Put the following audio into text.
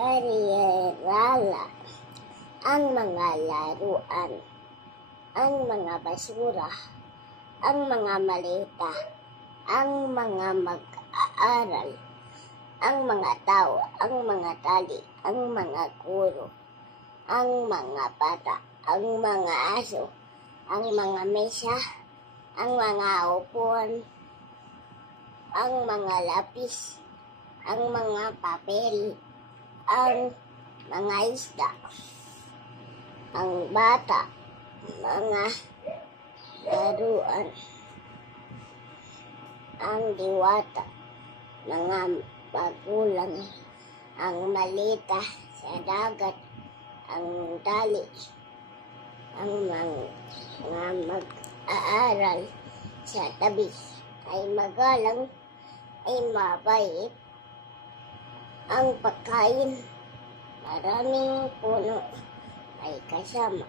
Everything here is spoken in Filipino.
Parirala ang mga laruan, ang mga basura, ang mga malita, ang mga mag-aaral, ang mga tao, ang mga tali, ang mga guro, ang mga bata, ang mga aso, ang mga mesa, ang mga upuan, ang mga lapis, ang mga papel, ang mga isda, ang bata, mga laruan, ang diwata, mga magulang, ang malita sa dagat, ang tali, ang mga mag-aaral sa tabi ay magalang, ay mabait, ang pagkain, maraming puno ay kasama.